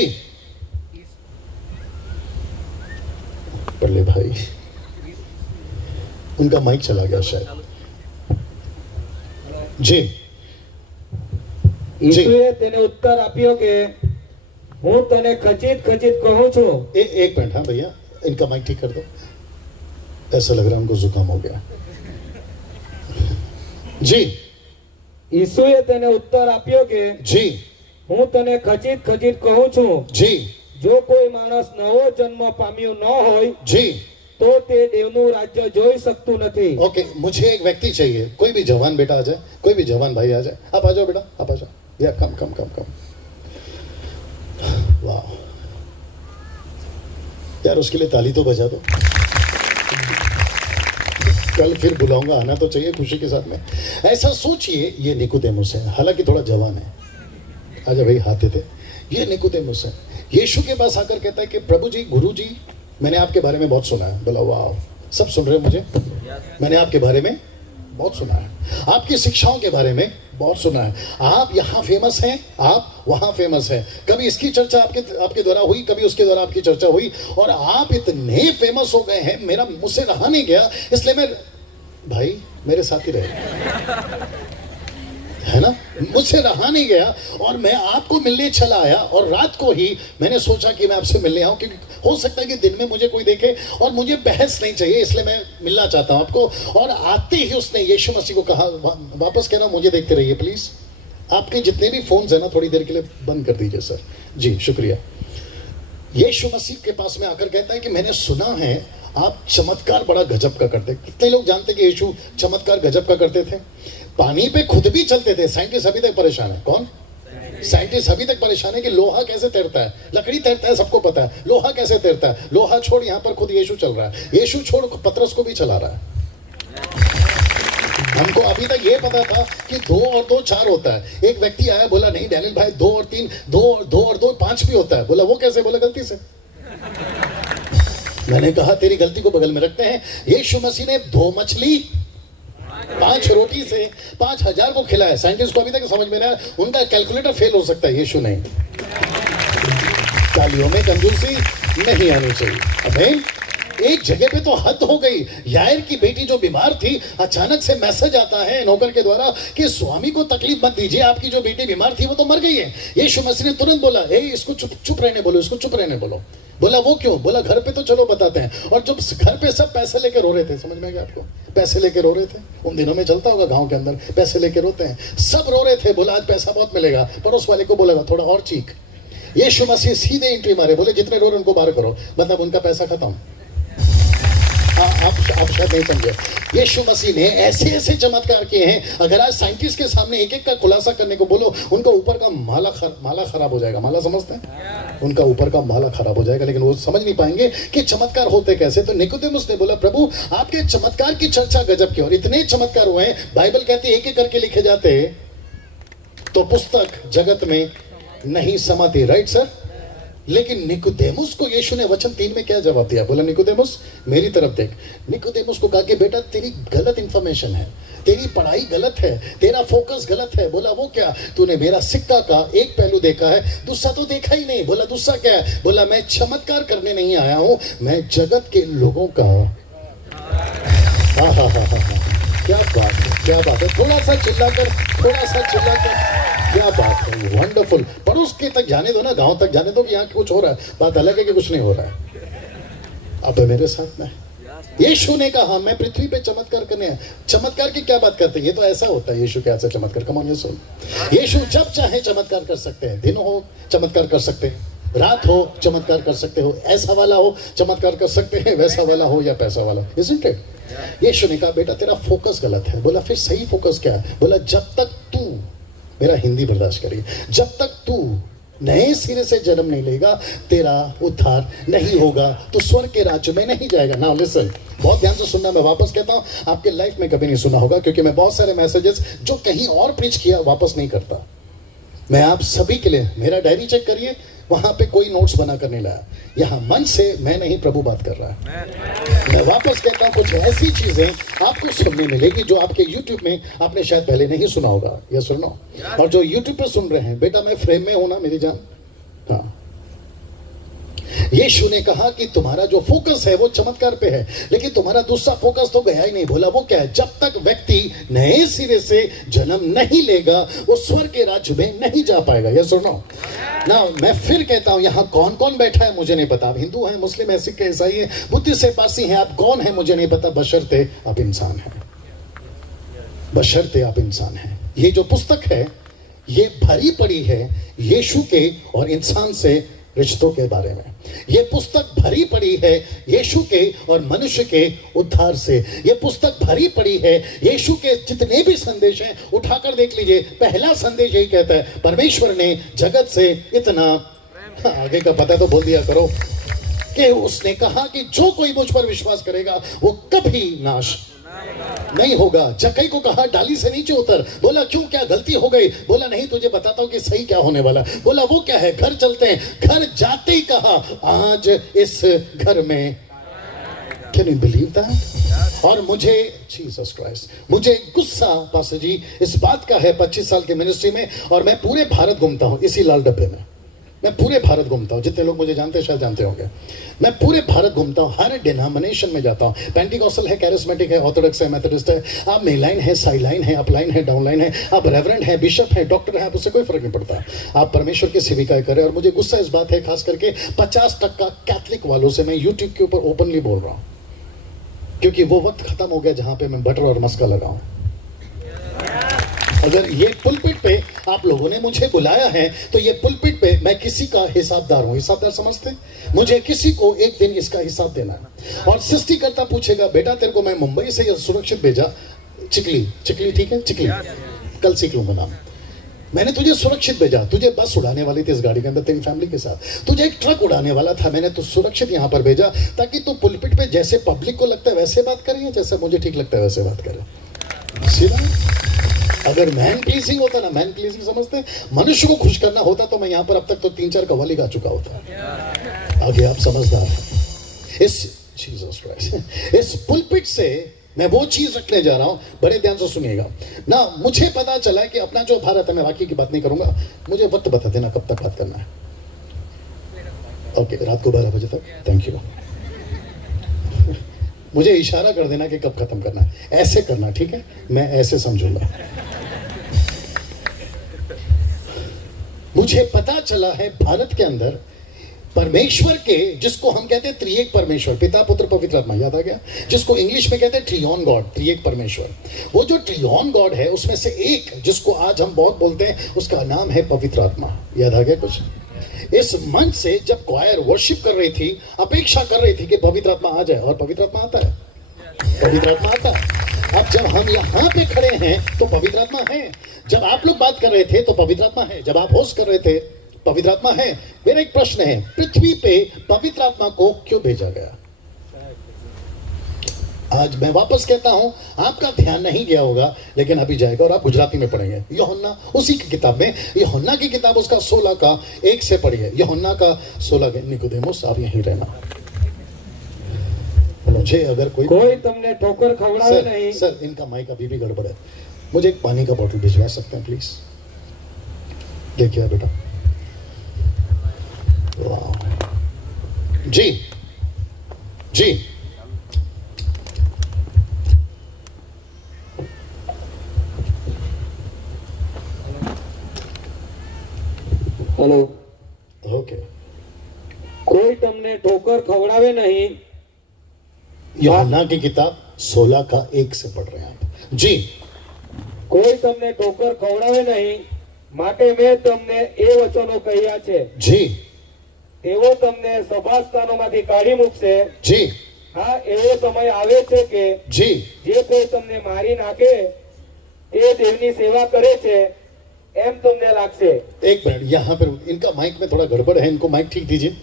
पढ़ ले भाई, उनका माइक चला गया शायद। जी ઈસુએ તેને ઉત્તર આપ્યો કે હું તને ખચિત ખચિત કહું છું एक मिनट, हाँ भैया इनका माइक ठीक कर दो, ऐसा लग रहा है उनको जुकाम हो गया। जी ઈસુએ તેને ઉત્તર આપ્યો કે जी હું તને ખચિત ખચિત કહું છું जी જો કોઈ માણસ નવો જન્મ પામ્યો ન હોય जी। તો તે દેવનું રાજ્ય જોઈ શકતું નથી। ओके, मुझे एक व्यक्ति चाहिए, कोई भी जवान बेटा आ जाए, कोई भी जवान भाई आ जाए। आप आ जाओ बेटा, आप आ जाओ। या कम कम कम कम। वाह यार, उसके लिए ताली तो बजा दो। कल फिर बुलाऊंगा, आना तो चाहिए खुशी के साथ में। ऐसा सोचिए, ये निकोदेमुस है, हालांकि थोड़ा जवान है। आजा भाई, हाथ देते। ये निकोदेमुस है, यीशु के पास आकर कहता है कि प्रभु जी, गुरु जी, मैंने आपके बारे में बहुत सुना है। बोला वाह, सब सुन रहे हो मुझे? मैंने आपके बारे में बहुत सुना है, आपकी शिक्षाओं के बारे में बहुत सुना है। आप यहाँ फेमस हैं, आप वहाँ फेमस हैं। कभी इसकी चर्चा आपके द्वारा हुई, कभी उसके द्वारा आपकी चर्चा हुई, और आप इतने फेमस हो गए हैं, मेरा मुझसे रहा नहीं गया, इसलिए मैं, भाई मेरे साथ ही रहे, है ना, मुझसे रहा नहीं गया और मैं आपको मिलने चला आया। और रात को ही मैंने सोचा कि मैं आपसे मिलने आऊं, क्योंकि हो सकता है कि दिन में मुझे कोई देखे और मुझे बहस नहीं चाहिए, इसलिए मैं मिलना चाहता हूं आपको। और आते ही उसने यीशु मसीह को कहा, वापस कहना मुझे देखते रहिए प्लीज, आपके जितने भी फोन है ना थोड़ी देर के लिए बंद कर दीजिए सर। जी शुक्रिया। यीशु मसीह के पास में आकर कहता है कि मैंने सुना है आप चमत्कार बड़ा गजब का करते। कितने लोग जानते कि यीशु चमत्कार गजब का करते थे? पानी पे खुद भी चलते थे। साइंटिस्ट अभी तक परेशान है। कौन साइंटिस्ट अभी तक परेशान है कि लोहा कैसे तैरता है? लकड़ी तैरता है, सबको पता है, लोहा कैसे तैरता है? लोहा छोड़, यहाँ पर खुद यीशु चल रहा है। यीशु छोड़, पतरस को भी चला रहा है। हमको अभी तक ये पता था कि 2 और 2 4 होता है। एक व्यक्ति आया, बोला नहीं डैनियल भाई 2 और 3 2 और 2 5 भी होता है। बोला वो कैसे? बोला गलती से। मैंने कहा तेरी गलती को बगल में रखते हैं। यीशु मसीह ने 2 मछली 5 रोटी से 5000 को खिलाया। साइंटिस्ट को अभी तक समझ में नहीं आया, उनका कैलकुलेटर फेल हो सकता है, यीशु नहीं। तालियों में कंजूसी नहीं आनी चाहिए। अबे एक जगह पे तो हद हो गई। यायर की बेटी जो बीमार थी, अचानक से मैसेज आता है नौकर के द्वारा कि स्वामी को तकलीफ मत दीजिए, आपकी जो बेटी बीमार थी वो तो मर गई है। यीशु मसीह ने तुरंत बोला, ए इसको चुप रहने बोलो, इसको चुप रहने बोलो। बोला वो क्यों? बोला घर पे तो चलो बताते हैं। और जब घर पे सब पैसे लेके रो रहे थे, समझ में गया आपको? पैसे लेके रो रहे थे। उन दिनों में चलता होगा गांव के अंदर, पैसे लेके रोते हैं, सब रो रहे थे। बोला आज पैसा बहुत मिलेगा। पड़ोस वाले को बोलेगा थोड़ा और चीख। यीशु मसीह सीधे एंट्री मारे, बोले जितने रो रहे उनको बाहर करो, मतलब उनका पैसा खत्म। आप शायद नहीं समझे। यीशु मसीह ने ऐसे ऐसे चमत्कार किए हैं, अगर आज साइंटिस्ट के सामने एक एक का खुलासा करने को बोलो, उनका ऊपर का माला खराब हो जाएगा। माला समझते हैं? उनका ऊपर का माला खराब हो जाएगा, लेकिन वो समझ नहीं पाएंगे कि चमत्कार होते कैसे। तो निकोदेमुस ने बोला, प्रभु आपके चमत्कार की चर्चा गजब की, और इतने चमत्कार हुए हैं, बाइबल कहती है एक एक करके लिखे जाते तो पुस्तक जगत में नहीं समाती। Right sir? लेकिन निकोदेमुस को यीशु ने वचन 3 में क्या जवाब दिया? बोला निकोदेमुस मेरी तरफ देख। निकोदेमुस को कहा कि बेटा तेरी गलत इंफॉर्मेशन है, तेरी पढ़ाई गलत है, तेरा फोकस गलत है। बोला वो क्या? तूने मेरा सिक्का का एक पहलू देखा है, दूसरा तो देखा ही नहीं। बोला दूसरा क्या है? बोला मैं चमत्कार करने नहीं आया हूं, मैं जगत के लोगों का। हाँ हाँ हाँ हाँ हाँ, क्या बात है, क्या बात है। थोड़ा सा चिल्लाकर, क्या बात है, वंडरफुल। पड़ोस के तक जाने दो ना, गांव तक जाने दो कि यहाँ कुछ हो रहा है। बात अलग है कि कुछ नहीं हो रहा है। अब मेरे साथ में यीशु ने कहा मैं पृथ्वी पे चमत्कार करने आया। चमत्कार की क्या बात करते हैं? ये तो ऐसा होता है यीशु के हाथ से चमत्कार। कम ऑन ये सुन, यीशु जब चाहे चमत्कार कर सकते हैं। दिन हो चमत्कार कर सकते हैं, रात हो चमत्कार कर सकते हो, ऐसा वाला हो चमत्कार कर सकते हैं, वैसा वाला हो या पैसा वाला। Isn't it? यीशु ने कहा बेटा तेरा फोकस गलत है। बोला फिर सही फोकस क्या है? बोला जब तक तू, मेरा हिंदी बर्दाश्त करिए, जब तक तू नए सिरे से जन्म नहीं लेगा, तेरा उद्धार नहीं होगा, तो स्वर्ग के राज्य में नहीं जाएगा। नाउ लिसन, बहुत ध्यान से सुनना, मैं वापस कहता हूं, आपके लाइफ में कभी नहीं सुना होगा, क्योंकि मैं बहुत सारे मैसेजेस जो कहीं और प्रीच किया वापस नहीं करता। मैं आप सभी के लिए, मेरा डायरी चेक करिए, वहां पे कोई नोट्स बना कर नहीं लाया। यहां मन से मैं नहीं, प्रभु बात कर रहा है। मैं वापस कहता हूं, कुछ ऐसी चीजें आपको सुनने मिलेगी जो आपके YouTube में आपने शायद पहले नहीं सुना होगा, या सुनो। और जो YouTube पे सुन रहे हैं, बेटा मैं फ्रेम में हूं ना मेरी जान। हाँ, यीशु ने कहा कि तुम्हारा जो फोकस है वो चमत्कार पे है, लेकिन तुम्हारा दूसरा फोकस तो गया ही नहीं। बोला वो क्या है? जब तक व्यक्ति नए सिरे से जन्म नहीं लेगा, वो स्वर्ग के राज्य में नहीं जा पाएगा। ये सुनो ना, मैं फिर कहता हूं, यहां कौन कौन बैठा है मुझे नहीं पता। आप हिंदू हैं, मुस्लिम है, सिख है, ईसाई है, बुद्धिस्ट है, पारसी है, आप कौन है मुझे नहीं पता, बशर्ते आप इंसान हैं। बशर्ते आप इंसान हैं। ये जो पुस्तक है ये भरी पड़ी है यीशु के और इंसान से रिश्तों के बारे में। ये पुस्तक भरी पड़ी है यीशु के और मनुष्य के उद्धार से। ये पुस्तक भरी पड़ी है यीशु के जितने भी संदेश हैं, उठाकर देख लीजिए। पहला संदेश यही कहता है, परमेश्वर ने जगत से इतना, आगे का पता तो बोल दिया करो, कि उसने कहा कि जो कोई मुझ पर विश्वास करेगा वो कभी नाश नहीं होगा। जक्कई को कहा डाली से नीचे उतर। बोला क्यों, क्या गलती हो गई? बोला नहीं, तुझे बताता हूं कि सही क्या होने वाला। बोला वो क्या है? घर चलते हैं। घर जाते ही कहा आज इस घर में, कैन यू बिलीव दैट? और मुझे, जीसस क्राइस्ट, मुझे गुस्सा पास्टर जी इस बात का है, 25 साल की मिनिस्ट्री में, और मैं पूरे भारत घूमता हूं इसी लाल डब्बे में। मैं पूरे भारत घूमता हूं, जितने लोग मुझे जानते हैं शायद जानते होंगे। मैं पूरे भारत घूमता हूं, हर डिनोमिनेशन में जाता हूं। पेंटिकॉस्टल है, कैरिस्मेटिक है, ऑर्थोडॉक्स है, मेथोडिस्ट है, आप मेलाइन है, साइलाइन है, अपलाइन है, डाउनलाइन है, आप रेवरेंड है, बिशप है, डॉक्टर है, आप उससे कोई फर्क नहीं पड़ता। आप परमेश्वर की सेविकाएं करें। और मुझे गुस्सा इस बात है, खास करके 50% कैथलिक वालों से मैं यूट्यूब के ऊपर ओपनली बोल रहा हूं, क्योंकि वो वक्त खत्म हो गया जहां पे मैं बटर और मस्का लगाऊं। अगर ये पुलपिट पे आप लोगों ने मुझे बुलाया है, तो ये पुलपिट पे मैं किसी का हिसाबदार हूं। हिसाबदार समझते? मुझे किसी को एक दिन इसका हिसाब देना है। और सृष्टिकर्ता पूछेगा, बेटा तेरे को मैं मुंबई से सुरक्षित भेजा, चिकली, चिकली ठीक है, चिकली, कल सीख लूंगा नाम। मैंने तुझे सुरक्षित भेजा, तुझे बस उड़ाने वाली थी इस गाड़ी के अंदर तेरी फैमिली के साथ, तुझे एक ट्रक उड़ाने वाला था, मैंने तो सुरक्षित यहाँ पर भेजा, ताकि तू पुलपिट पे जैसे पब्लिक को लगता है वैसे बात करें, जैसे मुझे ठीक लगता है वैसे बात करें। सीधा, अगर मैन प्लीजिंग होता ना, मैन प्लीजिंग समझते, मनुष्य को खुश करना होता, तो मैं यहाँ पर अब तक तो 3-4 कव्वाली गा चुका होता। आगे आप समझदार हैं। इस पुलपिट से मैं वो चीज रखने जा रहा हूं, बड़े ध्यान से सुनिएगा ना। मुझे पता चला है कि अपना जो भारत है, मैं बाकी की बात नहीं करूंगा, मुझे वक्त बता देना कब तक बात करना है। ओके, रात को 12 बजे तक, थैंक यू। मुझे इशारा कर देना कि कब खत्म करना है, ऐसे करना, ठीक है? मैं ऐसे समझूंगा। मुझे पता चला है भारत के अंदर परमेश्वर के, जिसको हम कहते हैं त्रिएक परमेश्वर, पिता पुत्र पवित्र आत्मा, याद आ गया? जिसको इंग्लिश में कहते हैं ट्रियॉन गॉड, त्रिएक परमेश्वर। वो जो ट्रियॉन गॉड है, उसमें से एक जिसको आज हम बहुत बोलते हैं, उसका नाम है पवित्र आत्मा। याद आ गया कुछ? इस मंच से जब क्वायर वर्शिप कर रही थी, अपेक्षा कर रही थी कि पवित्र आत्मा आ जाए, और पवित्र आत्मा आता है, पवित्र आत्मा आता है। अब जब हम यहाँ पे खड़े हैं तो पवित्र आत्मा है। जब आप लोग बात कर रहे थे तो पवित्र आत्मा है। जब आप होस्ट कर रहे थे पवित्र आत्मा है। मेरा एक प्रश्न है, पृथ्वी पे पवित्र आत्मा को क्यों भेजा गया? आज मैं वापस कहता हूं, आपका ध्यान नहीं गया होगा, लेकिन अभी जाएगा, और आप गुजराती में पढ़ेंगे। यूहन्ना, उसी की किताब में, यूहन्ना की किताब उसका 16 का 1 से पढ़िए। यूहन्ना का 16 का, निकोदेमुस आप यहीं रहना। मुझे अगर कोई तुमने ठोकर खवड़ावे नहीं। सर इनका माइक अभी भी गड़बड़ है, मुझे एक पानी का बोतल भिजवा सकते हैं प्लीज? देखिए बेटा, जी जी, हेलो, ओके। कोई तुमने ठोकर खवड़ावे नहीं। यूहन्ना की किताब 16 का 1 से पढ़ रहे हैं आप जी। કોઈ તમને ઠોકર ખવડાવે નહીં, માટે મેં તમને એ વચનો કહ્યા છે, जी તેઓ તમને સભાસ્થાનોમાંથી કાઢી મૂકશે। जी હા, એવો સમય આવે છે કે जी જે કોઈ તમને મારી નાખે તે દેવની સેવા કરે છે, એમ તમને લાગશે. एक मिनट, यहाँ पर इनका माइक में थोड़ा गड़बड़ है, इनको माइक ठीक दीजिए,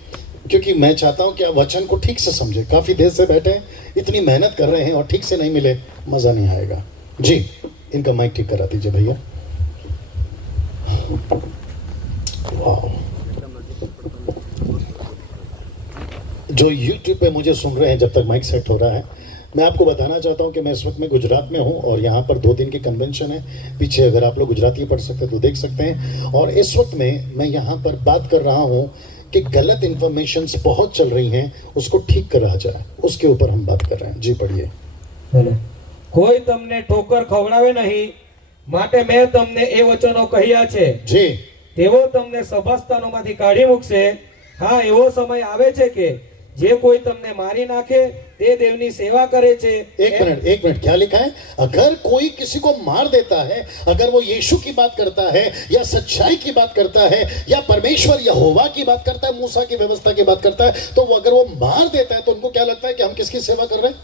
क्योंकि मैं चाहता हूँ कि आप वचन को ठीक से समझे. काफी देर से बैठे हैं, इतनी मेहनत कर रहे हैं और ठीक से नहीं मिले, मजा नहीं आएगा. जी, इनका माइक ठीक करा दीजिए भैया. वाह. जो YouTube पे मुझे सुन रहे हैं, जब तक माइक सेट हो रहा है, मैं आपको बताना चाहता हूं कि मैं इस वक्त में गुजरात में हूं और यहाँ पर 2 दिन की कन्वेंशन है. पीछे अगर आप लोग गुजराती पढ़ सकते हैं तो देख सकते हैं. और इस वक्त में मैं यहाँ पर बात कर रहा हूँ कि गलत इंफॉर्मेशन बहुत चल रही हैं, उसको ठीक करा जाए, उसके ऊपर हम बात कर रहे हैं. जी पढ़िए. કોઈ તમને ઠોકર ખવડાવે નહીં માટે મેં તમને એ વચનો કહ્યા છે. जी. તેઓ તમને સભાસ્થાનોમાંથી કાઢી મૂકશે. હા, એવો સમય આવે છે કે જે કોઈ તમને મારી નાખે તે દેવની સેવા કરે છે. एक मिनट, क्या लिखा है? अगर कोई किसी को मार देता है, अगर वो यीशु की बात करता है या सच्चाई की बात करता है या परमेश्वर यहोवा की बात करता है, मूसा की व्यवस्था की बात करता है, तो वो अगर वो मार देता है तो उनको क्या लगता है कि हम किसकी सेवा कर रहे हैं?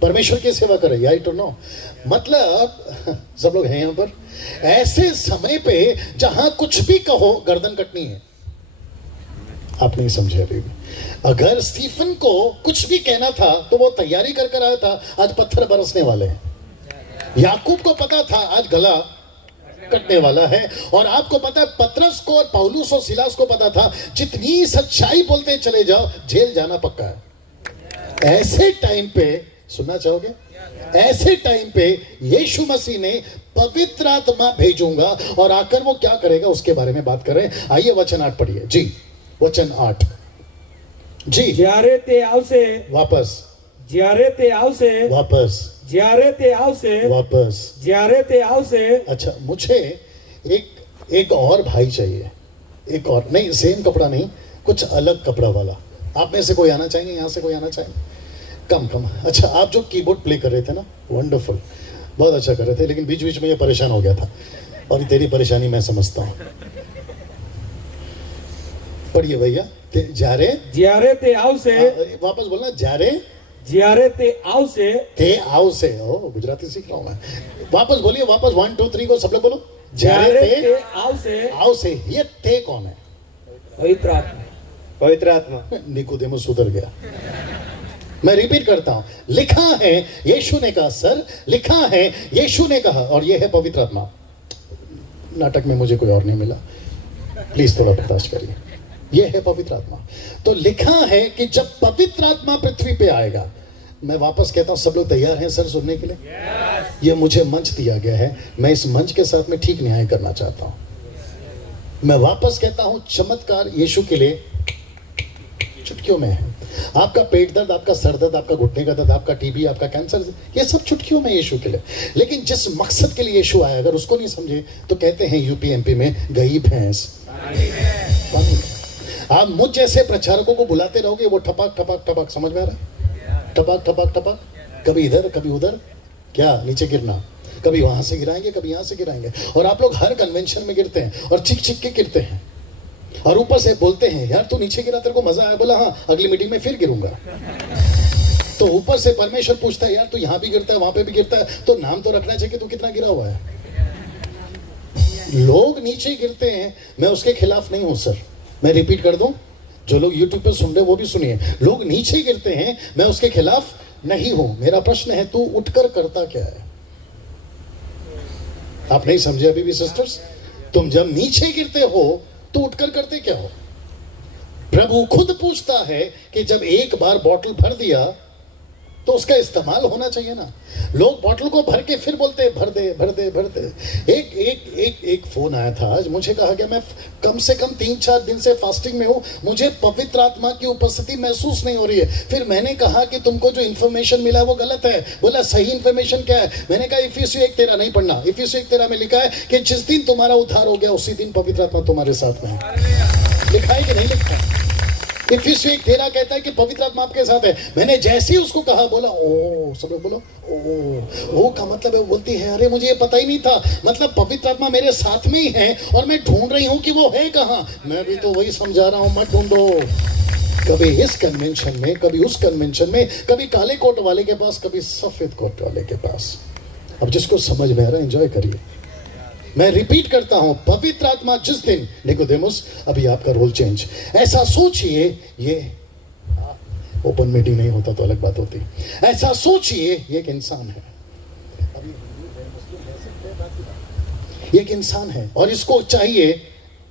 परमेश्वर की सेवा कर रहे हैं. I don't know. मतलब सब लोग हैं यहाँ पर. ऐसे समय पे जहां कुछ भी कहो गर्दन कटनी है. आप नहीं समझे अभी भी. अगर स्टीफन को कुछ भी कहना था तो वो तैयारी कर कर आया था, आज पत्थर बरसने वाले हैं. याकूब को पता था आज गला कटने वाला है. और आपको पता है पतरस को और पौलुस और सिलास को पता था जितनी सच्चाई बोलते चले जाओ जेल जाना पक्का है. ऐसे टाइम पे सुनना चाहोगे? ऐसे टाइम पे यीशु मसीह ने पवित्र आत्मा भेजूंगा और आकर वो क्या करेगा उसके बारे में बात कर रहे हैं. आइए वचन 8 पढ़िए. जी, वचन 8. जी. જ્યારે તે આવશે, वापस. જ્યારે તે આવશે, वापस. જ્યારે તે આવશે, वापस. જ્યારે તે આવશે. अच्छा, मुझे एक और भाई चाहिए. एक और नहीं, सेम कपड़ा नहीं, कुछ अलग कपड़ा वाला. आप में से कोई आना चाहेंगे? यहाँ से कोई आना चाहेंगे? कम. अच्छा, आप जो कीबोर्ड प्ले कर रहे थे ना, वंडरफुल, बहुत अच्छा कर रहे थे, लेकिन बीच बीच में ये परेशान हो गया था और ये तेरी परेशानी मैं समझता हूँ. पढ़िए भैया. जारे જ્યારે તે આવશે, वापस बोलना. जारे જ્યારે તે આવશે, ते आओ से. ओ, गुजराती सीख रहा हूँ मैं. वापस बोलिए. वापस 1 2 3 को सब लोग बोलो. જ્યારે जारे તે ते આવશે. आओ से. ये ते कौन है? પવિત્ર આત્મા. पवित्र आत्मा. निकोदेमुस सुधर गया. मैं रिपीट करता हूं. लिखा है यीशु ने कहा सर, लिखा है यीशु ने कहा, और ये है पवित्र आत्मा. नाटक में मुझे कोई और नहीं मिला, प्लीज थोड़ा बर्दाश्त करिए. ये है पवित्र आत्मा. तो लिखा है कि जब पवित्र आत्मा पृथ्वी पे आएगा, मैं वापस कहता हूं, सब लोग तैयार हैं सर सुनने के लिए? ये मुझे मंच दिया गया है, मैं इस मंच के साथ में ठीक न्याय करना चाहता हूं. मैं वापस कहता हूं, चमत्कार यीशु के लिए चुटकियों में है. आपका पेट दर्द, आपका सर दर्द, आपका घुटने का दर्द, आपका टीबी, आपका कैंसर, ये सब चुटकियों में यीशु के लिए. लेकिन जिस मकसद के लिए यीशु आया, अगर उसको नहीं समझे तो कहते हैं यूपी एमपी में गई भैंस. आप मुझ जैसे प्रचारकों को बुलाते रहोगे, वो ठपाक ठपाक ठपाक, समझ में आ रहा है? ठपाक ठपाक ठपाक, कभी इधर कभी उधर, क्या नीचे गिरना, कभी वहां से गिराएंगे कभी यहां से गिराएंगे. और आप लोग हर कन्वेंशन में गिरते हैं और चिक चिक के गिरते हैं और ऊपर से बोलते हैं यार तू नीचे गिरा, तेरे को मजा आया? बोला हाँ, अगली मीटिंग में फिर गिरूंगा. तो ऊपर से परमेश्वर पूछता है यार तू यहाँ भी गिरता है वहां पे भी गिरता है, तो नाम तो रखना चाहिए कि तू कितना गिरा हुआ है. लोग नीचे गिरते हैं, मैं उसके खिलाफ नहीं हूं सर. मैं रिपीट कर दूं, जो लोग YouTube पे सुन रहे वो भी सुनिए. लोग नीचे गिरते हैं, मैं उसके खिलाफ नहीं हूं. मेरा प्रश्न है तू उठकर करता क्या है? आप नहीं समझे अभी भी सिस्टर्स? तुम जब नीचे गिरते हो तो उठकर करते क्या हो? प्रभु खुद पूछता है कि जब एक बार बॉटल भर दिया तो उसका इस्तेमाल होना चाहिए ना. लोग बॉटल को भर के फिर बोलते हैं भर दे भर दे भर दे. एक फोन आया था आज, मुझे कहा गया मैं कम से कम 3-4 दिन से फास्टिंग में हूँ, मुझे पवित्र आत्मा की उपस्थिति महसूस नहीं हो रही है. फिर मैंने कहा कि तुमको जो इन्फॉर्मेशन मिला है वो गलत है. बोला सही इन्फॉर्मेशन क्या है? मैंने कहा इफिसियों 1:13 नहीं पढ़ना. इफिसियों 1:13 में लिखा है कि जिस दिन तुम्हारा उद्धार हो गया उसी दिन पवित्र आत्मा तुम्हारे साथ में है. लिखा है कि नहीं लिखा? इफिसियों 1:13 कहता है कि पवित्र आत्मा आपके साथ है. मैंने जैसे ही उसको कहा, बोला ओ, सब लोग बोलो ओ का मतलब है, वो बोलती है अरे मुझे ये पता ही नहीं था, मतलब पवित्र आत्मा मेरे साथ में ही है और मैं ढूंढ रही हूँ कि वो है कहाँ. मैं भी तो वही समझा रहा हूँ, मत ढूंढो. कभी इस कन्वेंशन में, कभी उस कन्वेंशन में, कभी काले कोट वाले के पास, कभी सफेद कोट वाले के पास. अब जिसको समझ में आ रहा है एंजॉय करिए. मैं रिपीट करता हूं, पवित्र आत्मा जिस दिन, निकोदेमुस अभी आपका रोल चेंज, ऐसा सोचिए, ये ओपन मीटिंग नहीं होता तो अलग बात होती, ऐसा सोचिए ये एक इंसान है, ये एक इंसान है और इसको चाहिए,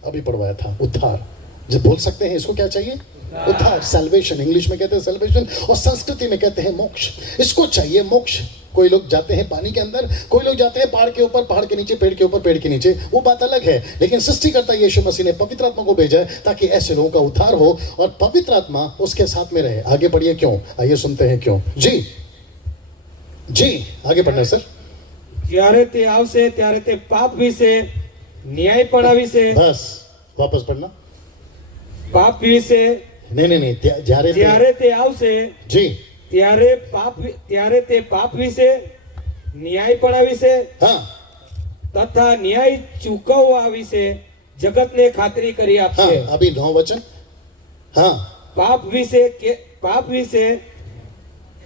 अभी पढ़वाया था, उद्धार। जब बोल सकते हैं इसको क्या चाहिए, उद्धार, सैल्वेशन, इंग्लिश में कहते हैं सैल्वेशन और संस्कृति में कहते हैं मोक्ष। इसको चाहिए मोक्ष। कोई लोग जाते हैं पानी के अंदर, कोई लोग जाते हैं पहाड़ के ऊपर, पहाड़ के नीचे, पेड़ के ऊपर, पेड़ के नीचे, वो बात अलग है। लेकिन सृष्टिकर्ता यीशु मसीह ने पवित्र आत्मा को भेजा है ताकि ऐसे लोगों का उद्धार हो और पवित्र आत्मा उसके साथ में रहे। आगे बढ़िए, क्यों, आइए सुनते हैं क्यों। जी जी, आगे बढ़ना सर। જ્યારે તે આવશે ત્યારે તે પાપ વિશે, ન્યાયપણા વિશે, बस वापस पढ़ना। પાપ વિશે, नहीं, જ્યારે તે આવશે जी, ત્યારે તે પાપ વિશે, ન્યાયપણા વિશે हाँ તથા ન્યાય ચૂકવવા વિશે જગતને ખાતરી કરી हाँ, આપશે। अभी 9 वचन। हाँ પાપ વિશે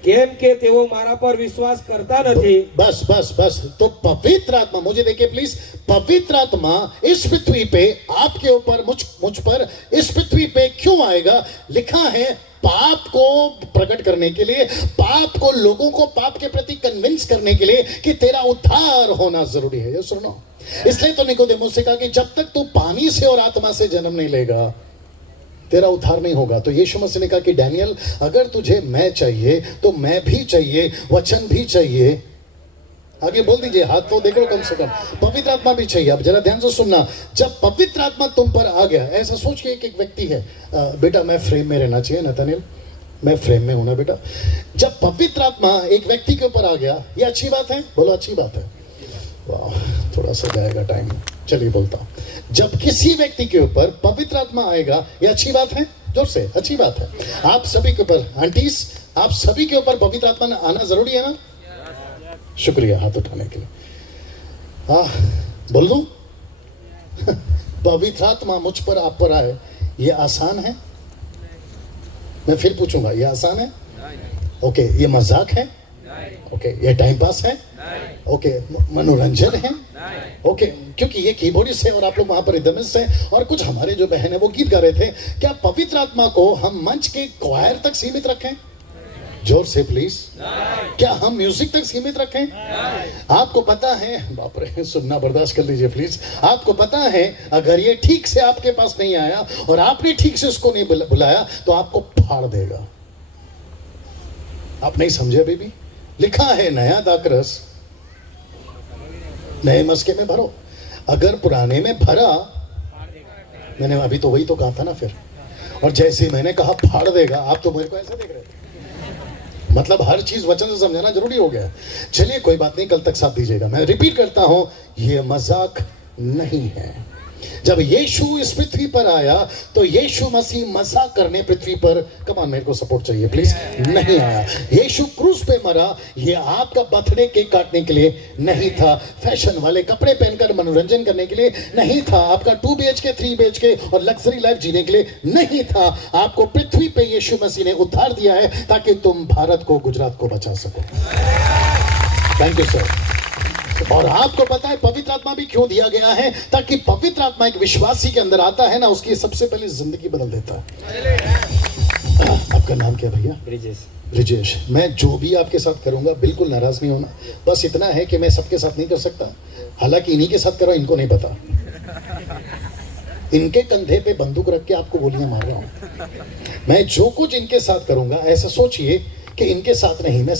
કેમ કે તેઓ મારા પર વિશ્વાસ કરતા નથી। बस बस बस, तो पवित्र आत्मा, मुझे देखिए प्लीज, पवित्र आत्मा इस पृथ्वी पे आपके ऊपर, मुझ पर, इस पृथ्वी पे क्यों आएगा? लिखा है पाप को प्रकट करने के लिए, पाप को, लोगों को पाप के प्रति कन्विंस करने के लिए कि तेरा उद्धार होना जरूरी है। ये सुनो, इसलिए तो निकोदेमुस से कहा कि जब तक तू पानी से और आत्मा से जन्म नहीं लेगा तेरा उद्धार नहीं होगा। तो यीशु मसीह ने कहा कि डैनियल, अगर तुझे मैं चाहिए तो मैं भी चाहिए, वचन भी चाहिए। आगे बोल दीजिए, हाथ तो देखो कम से कम, पवित्र आत्मा भी चाहिए। अब जरा ध्यान से सुनना, जब पवित्र आत्मा तुम पर आ गया, ऐसा सोच के एक व्यक्ति है, बेटा मैं फ्रेम में रहना चाहिए, नतनेल मैं फ्रेम में हूं ना बेटा। जब पवित्र आत्मा एक व्यक्ति के ऊपर आ गया, ये अच्छी बात है, बोलो अच्छी बात है। वाह, थोड़ा सा जाएगा टाइम, चलिए बोलता हूं। जब किसी व्यक्ति के ऊपर पवित्र आत्मा आएगा, ये अच्छी बात है, जोर से, अच्छी बात है। आप सभी के ऊपर, आंटीज आप सभी के ऊपर पवित्र आत्मा आना जरूरी है ना? शुक्रिया हाथ उठाने के लिए। बोल दूं? पवित्र आत्मा मुझ पर, आप पर आए, ये आसान है? मैं फिर पूछूंगा, ये आसान है? ओके, ये मजाक है? ओके, ये टाइम पास है? ओके, मनोरंजन है? ओके, क्योंकि ये कीबोर्डिस्ट है और आप लोग वहां पर रिदमिस्ट हैं और कुछ हमारे जो बहन है वो गीत गा रहे थे। क्या पवित्र आत्मा को हम मंच के क्वायर तक सीमित रखें? जोर से प्लीज। क्या हम म्यूजिक तक सीमित रखें? आपको पता है, बाप रे, सुनना बर्दाश्त कर लीजिए प्लीज। आपको पता है अगर ये ठीक से आपके पास नहीं आया और आपने ठीक से उसको नहीं बुलाया तो आपको फाड़ देगा। आप नहीं समझे बेबी? लिखा है नया दाखरस नए मस्के में भरो, अगर पुराने में भरा, मैंने अभी तो वही तो कहा था ना फिर, और जैसे ही मैंने कहा फाड़ देगा, आप तो मेरे को ऐसे देख रहे थे। मतलब हर चीज वचन से समझाना जरूरी हो गया। चलिए कोई बात नहीं, कल तक साथ दीजिएगा। मैं रिपीट करता हूं, ये मजाक नहीं है। जब यीशु इस पृथ्वी पर आया तो यीशु मसीह मजाक करने पृथ्वी पर, कमान मेरे को सपोर्ट चाहिए प्लीज, नहीं आया। यीशु क्रूस पे मरा, ये आपका बर्थडे केक काटने के लिए नहीं था, फैशन वाले कपड़े पहनकर मनोरंजन करने के लिए नहीं था, आपका 2 BHK 3 BHK और लग्जरी लाइफ जीने के लिए नहीं था। आपको पृथ्वी पे यीशु मसीह ने उद्धार दिया है ताकि तुम भारत को, गुजरात को बचा सको। Thank you sir. और आपको पता है पवित्र आत्मा भी क्यों दिया गया है? ताकि पवित्र आत्मा एक विश्वासी के अंदर आता है ना, उसकी सबसे पहले जिंदगी बदल देता है। आपका नाम क्या भैया? ब्रिजेश। मैं जो भी आपके साथ करूंगा बिल्कुल नाराज नहीं होना, बस इतना है कि मैं सबके साथ नहीं कर सकता, हालांकि इन्हीं के साथ कर रहा हूं, इनको नहीं पता। इनके कंधे पे बंदूक रख के आपको गोलियां मार रहा हूं। मैं जो कुछ इनके साथ करूंगा, ऐसा सोचिए कि इनके साथ नहीं, मैं